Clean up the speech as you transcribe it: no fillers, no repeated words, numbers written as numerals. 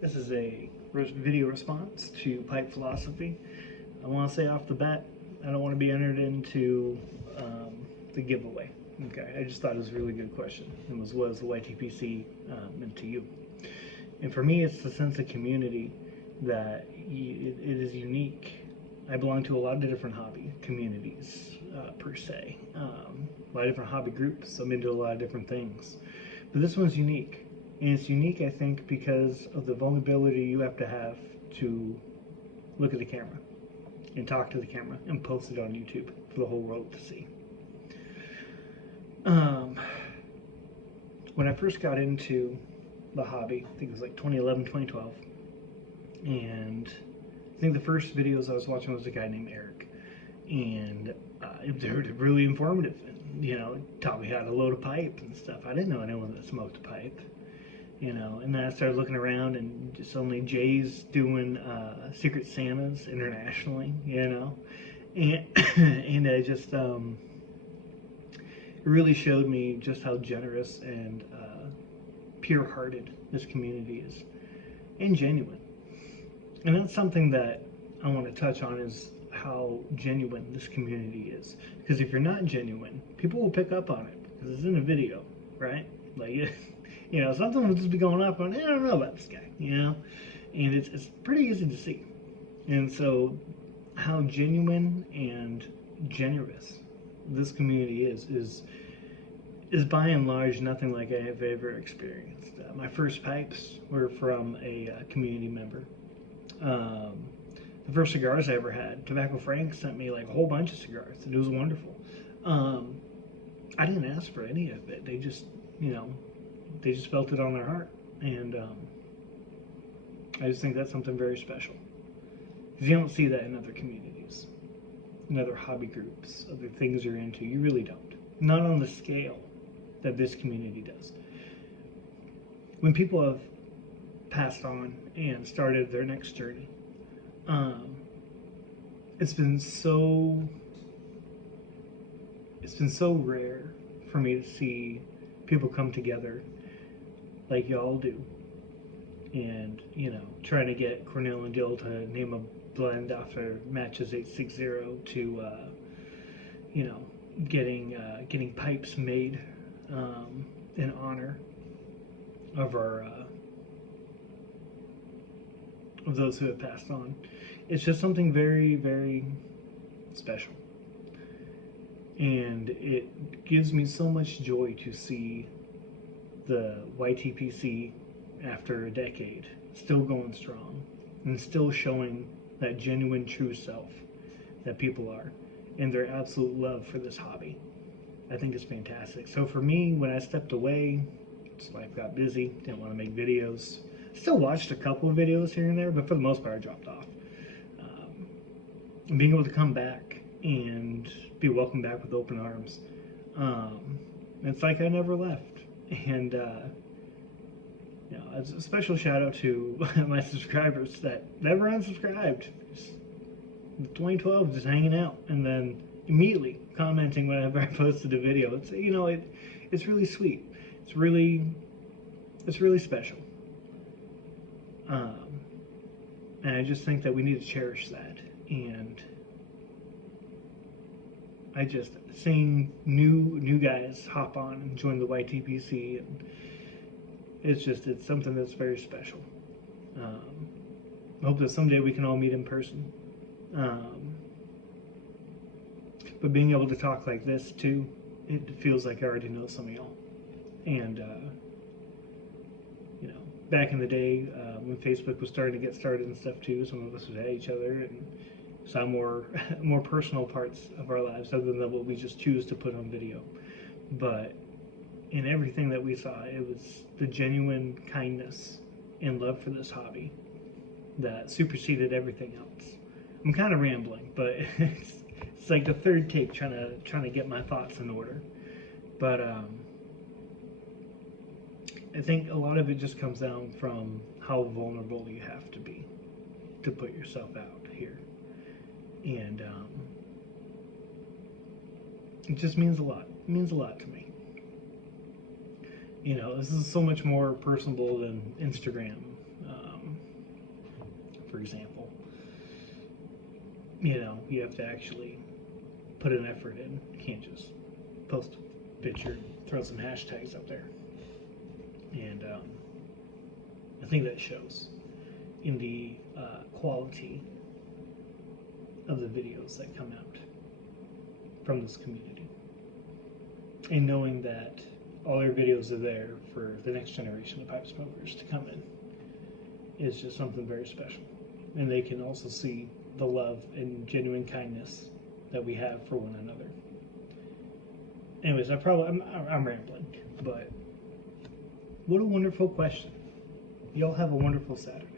This is a video response to pipe philosophy. I want to say off the bat, I don't want to be entered into the giveaway. Okay, I just thought it was a really good question. It was, what is the YTPC meant to you? And for me, it's the sense of community that it is unique. I belong to a lot of different hobby communities, per se. A lot of different hobby groups. I'm into a lot of different things. But this one's unique. And it's unique, I think, because of the vulnerability you have to look at the camera and talk to the camera and post it on YouTube for the whole world to see. When I first got into the hobby, I think it was like 2011, 2012, and I think the first videos I was watching was a guy named Eric, and they were really informative. You know, taught me how to load a pipe and stuff. I didn't know anyone that smoked a pipe. You know, and then I started looking around, and just only Jay's doing Secret Santas internationally. You know, and and I just it really showed me just how generous and pure-hearted this community is, and genuine. And that's something that I want to touch on, is how genuine this community is. Because if you're not genuine, people will pick up on it, because it's in a video, right? Like, you know, something will just be going up on, I don't know about this guy, you know? And it's pretty easy to see. And so how genuine and generous this community is by and large nothing like I have ever experienced. My first pipes were from a community member. The first cigars I ever had, Tobacco Frank sent me like a whole bunch of cigars, and it was wonderful. I didn't ask for any of it. They just, you know, they just felt it on their heart, and I just think that's something very special, because you don't see that in other communities, in other hobby groups, other things you're into. You really don't. Not on the scale that this community does. When people have passed on and started their next journey, it's been so rare for me to see people come together like y'all do, and, you know, trying to get Cornell and Dill to name a blend after Matches 860 to you know, getting pipes made in honor of our of those who have passed on. It's just something very, very special, and it gives me so much joy to see the YTPC after a decade still going strong and still showing that genuine true self that people are, and their absolute love for this hobby. I think it's fantastic. So for me, when I stepped away, life got busy, didn't want to make videos. Still watched a couple of videos here and there, but for the most part I dropped off. And being able to come back and be welcomed back with open arms, it's like I never left. And you know, it's a special shout out to my subscribers that never unsubscribed. Just 2012, just hanging out, and then immediately commenting whenever I posted a video. It's, you know, it's really sweet. It's really special. And I just think that we need to cherish that. And I just seeing new guys hop on and join the YTPC, and it's something that's very special. I hope that someday we can all meet in person. But being able to talk like this too, it feels like I already know some of y'all. And you know, back in the day, when Facebook was starting to get started and stuff too, some of us would at each other and saw more personal parts of our lives other than what we just choose to put on video. But in everything that we saw, it was the genuine kindness and love for this hobby that superseded everything else. I'm kind of rambling, but it's like the third take trying to get my thoughts in order. But I think a lot of it just comes down from how vulnerable you have to be to put yourself out here. And it just means a lot. It means a lot to me. You know, this is so much more personable than Instagram. for example. You know, you have to actually put an effort in. You can't just post a picture and throw some hashtags up there. And I think that shows in the quality of the videos that come out from this community. And knowing that all their videos are there for the next generation of pipe smokers to come in is just something very special. And they can also see the love and genuine kindness that we have for one another. Anyways, I'm rambling, but what a wonderful question. Y'all have a wonderful Saturday.